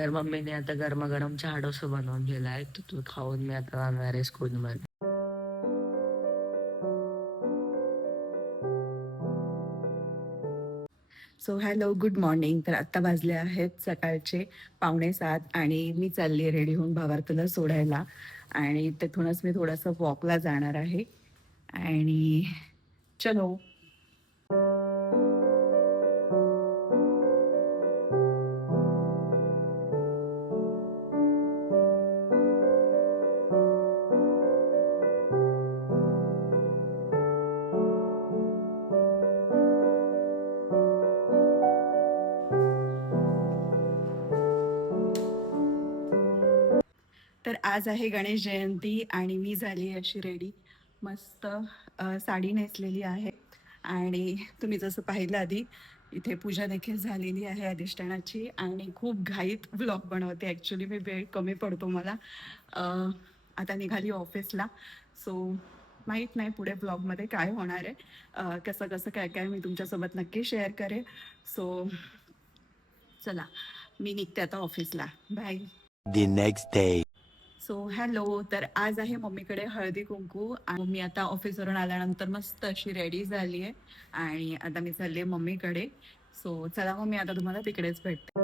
तर मम्मीने आता गरमागरम चहा डोसा बनवून दिला आहे, तर तो खाऊन मी आता जाणार आहे स्कूलमध्ये. So hello, good morning. तर आत्ता वाजले आहेत सकाळचे 6:45 आणि मी चालली आहे रेडी होऊन भावार्थला सोडायला. आणि तिथूनच मी थोडंसं वॉकला जाणार आहे. आणि चलो. तर आज आहे गणेश जयंती आणि मी झाली आहे अशी रेडी. मस्त साडी नेसलेली आहे. आणि तुम्ही जसं पाहिलं आधी, इथे पूजा देखील झालेली आहे अधिष्ठानाची. आणि खूप घाईत व्लॉग बनवते ॲक्च्युली, मी वेळ कमी पडतो मला. अ, आता निघाली ऑफिसला. सो माहीत नाही पुढे ब्लॉगमध्ये काय होणार आहे. कसं कसं काय काय मी तुमच्यासोबत नक्की शेअर करेन. सो चला, मी निघते आता ऑफिसला. Bye. The next day. So hello. तर आज आहे मम्मीकडे हळदी कुंकू. आणि मी आता ऑफिसवरून आल्यानंतर मस्त अशी रेडी झाली आहे. आणि आता मी चालली आहे मम्मीकडे. सो चला, मग मी आता तुम्हाला तिकडेच भेटते.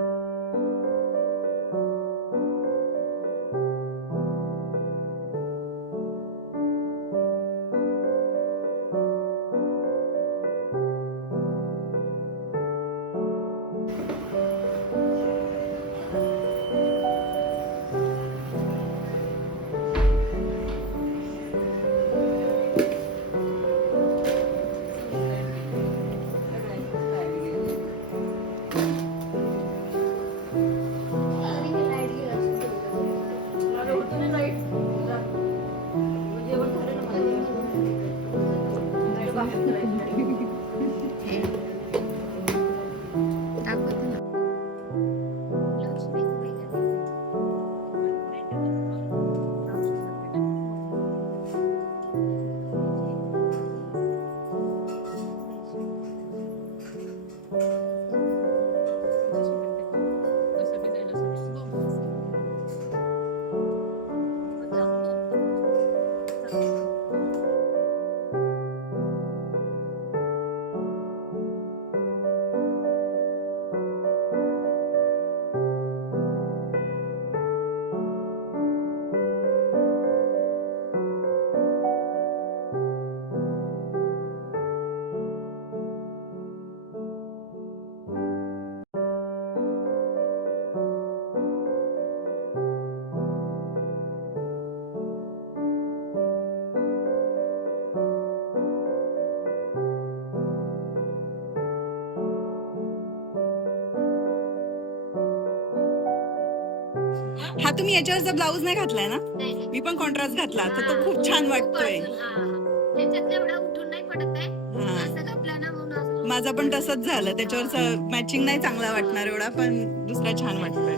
हा, तुम्ही याच्यावरचा ब्लाऊज नाही घातलाय ना? मी पण कॉन्ट्रास्ट घातला, तर तो खूप छान वाटतोय. माझा पण तसंच झालं. त्याच्यावरचा मॅचिंग नाही चांगला वाटणार एवढा, पण दुसरा छान वाटतोय.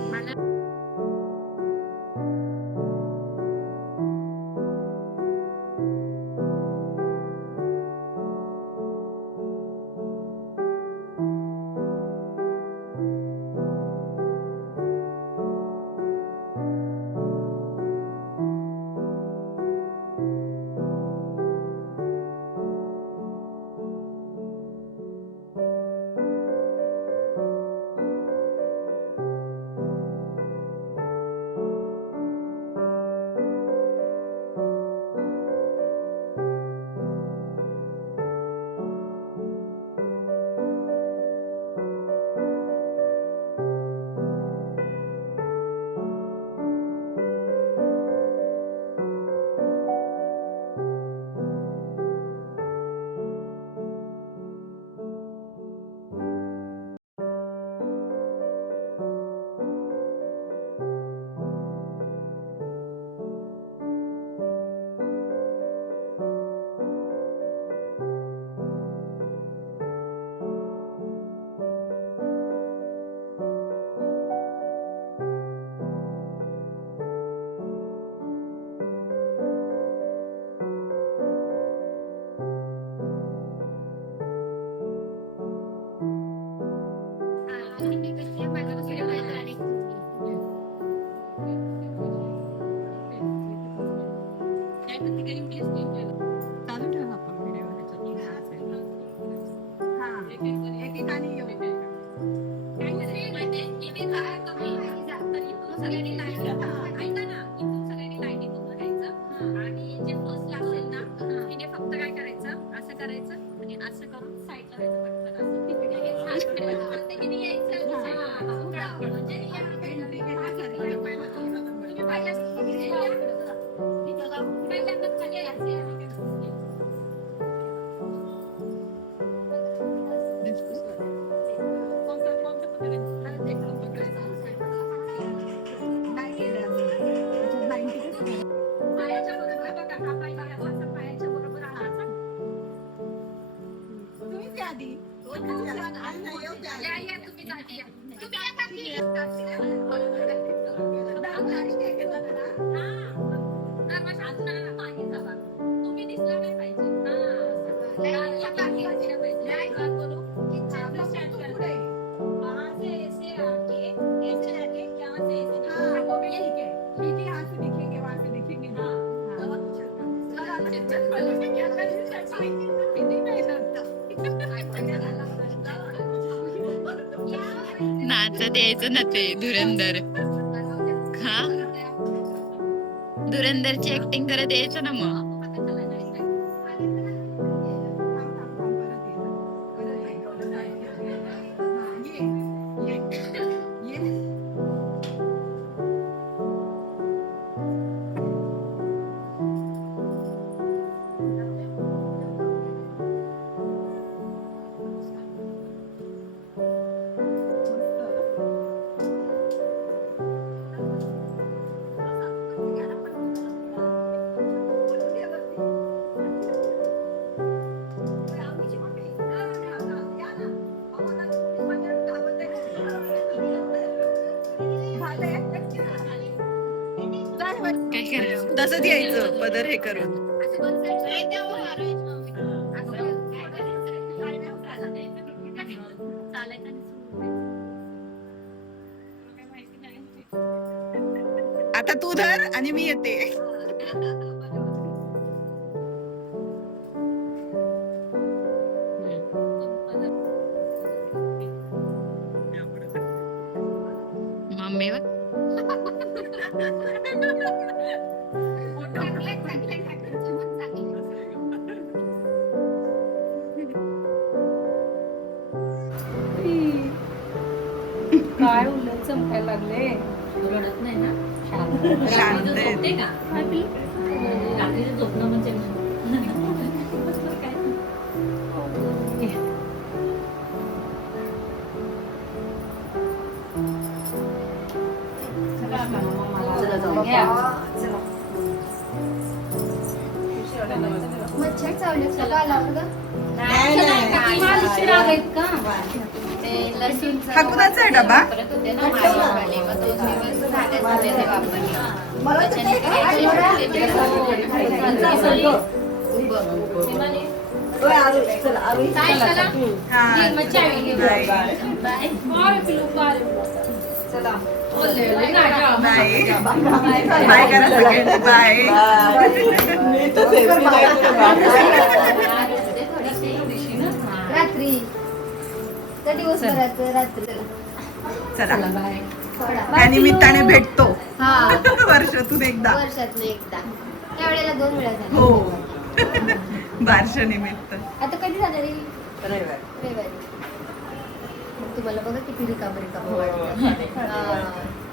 करायचं आणि असं करून साईडला जायचं पटकन असं. तिकडे प्रत्येकीने यायचं. म्हणजे तुम्ही पहिल्यांदा खाली यायचे. पायाच्या बरोबर बघा, हा पाय घ्यावा, असा पायाच्या बरोबर आणायचा. तुम्हीच या आधी. या, या, तुम्ही आधी या. तुम्ही या काकी. दरवाजा आतून मागे जावा. तुम्ही दिसला नाही पाहिजे. या काकी दिसल्या पाहिजे. हात बोलू. आपलं stand करा. वहाँ से ऐसे आके, ऐसे आके, यहाँ से ऐसे. हाँ, वो भी ठीक है. क्योंकि यहाँ से दिखेंगे, वहाँ से दिखेंगे नहीं. हिंदी में लगता. नाचत यायचं ना ते धुरंदर. हा धुरंदरची ऍक्टिंग करत यायचं ना मग. काय करायचं? तसंच यायचं पदर हे करून. आता तू धर आणि मी येते. मम्मी बघ. काय उलट चमकायला लागले. रडत नाही ना. शांत आहे. झोपते का? रात्रीचं झोपणं म्हणजे मच्छर चावले सगळं आल्यावर ग हा कुणाचा आहे डबा? बाय करा सगळ्यांनी. बाय. रात्री त्या दिवसभराचं रात्री चला त्या निमित्ताने भेटतो हा वर्षातून एकदा. वर्षातनं एकदा त्यावेळेला 2 वेळा झाला. हो बारशा निमित्त. आता कधी जाणार आहे? रविवारी. मग तुम्हाला बघा किती रिकाम वाटतं.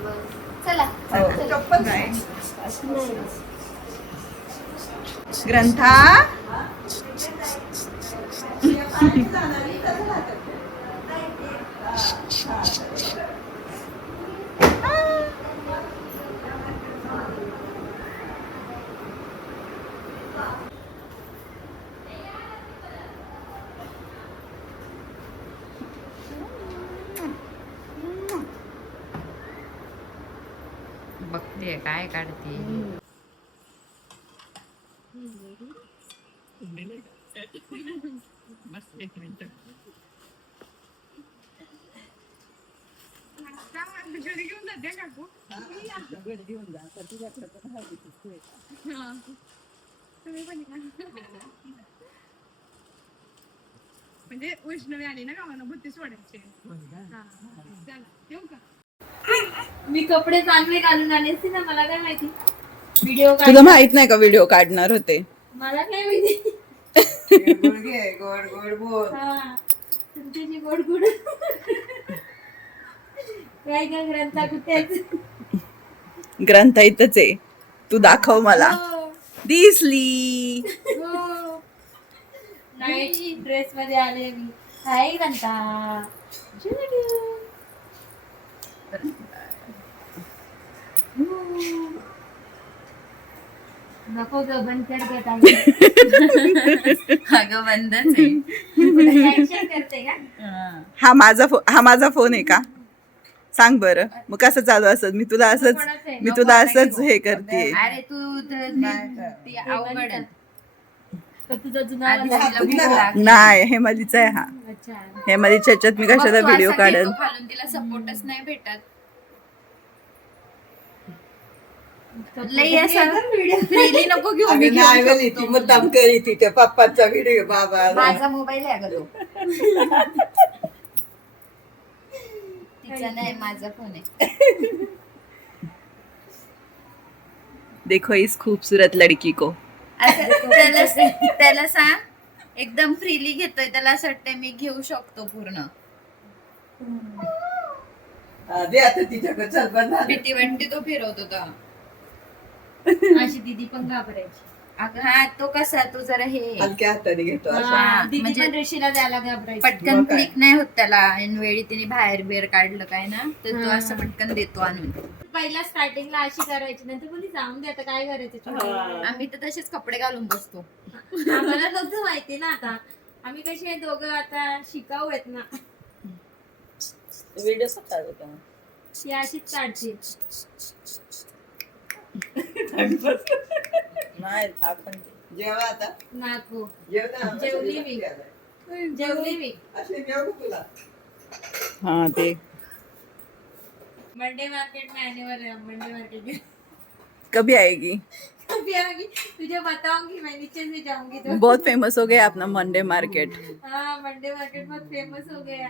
मग चला बाय. ग्रंथा बघते काय काढते. म्हणजे वैष्णवी आली ना गावाला बुद्धी सोडायची. मी कपडे चांगले घालून आले असते ना. मला काय माहिती व्हिडिओ तुला माहित नाही का व्हिडिओ काढणार होते? मला काय माहिती. गोड गोड बोल. हा तुमची गोड गोड काय काय ग्रंथा कुठे ग्रंथ इथंच आहे. तू दाखव मला. दिसली. नाईट ड्रेस मध्ये आले मी. हाय ग्रंथा नको ग बंद कर घेत अगं बंदच आहे. करते का हा माझा फोन आहे का? सांग बरं मग कसं चालू असत? मी तुला असंच हे करते. अरे तू ती अवघड आहे. तर तुझा जुना आधी वाला. तिला भूक लागली. नाही हेमालीचा आहे हा. अच्छा हेमालीच्या ह्याच्यात मी कशाला बघ, तू व्हिडिओ असा काढेल? घेतो खालून तिला सपोर्टच नाही भेटत. लई असं freely नको घेऊ. मी घेऊ शकतो. मुद्दाम करी तिच्या पप्पाचा व्हिडिओ बाबा. माझा मोबाईल आहे अगं तो. तिचा नाही माझा फोन आहे. देखो इस खूबसूरत लड़की को. असं त्याला सांग एकदम फ्रीली घेतोय, त्याला असं वाटतंय मी घेऊ शकतो पूर्ण. भीती वाटते तो फिरवत होता. अशी दीदी पण घाबरायची. अगं हा तो कसा तो जरा हे हलक्या हाताने घेतो दीदी म्हणजे पण ऋषीला द्यायला घाबरायची. पटकन क्लिक नाही होत त्याला. आणि वेळी तिने बाहेर बेर काढलं काय ना तर तो असं पटकन देतो आणून. पहिला स्टार्टिंगला अशी करायची नंतर बोली जाऊन दे आता काय करायचं. आम्ही तर तसेच कपडे घालून बसतो. आम्हाला दोघं माहिती ना आता आम्ही कशी आहे दोघं आता शिकाऊ आहेत ना. व्हिडिओ काढतो ती अशीच काढते. नाही आपण जेवण आता नाको जेवण जेवली मी हा ते मंडे मार्केट में आने वाले हम. मंडे मार्केट में कभी आएगी? अभी आऊंगी तुझे बताऊंगी. मैं नीचे से जाऊंगी तो. बहुत फेमस हो गया अपना मंडे मार्केट. हाँ मंडे मार्केट बहुत फेमस हो गया.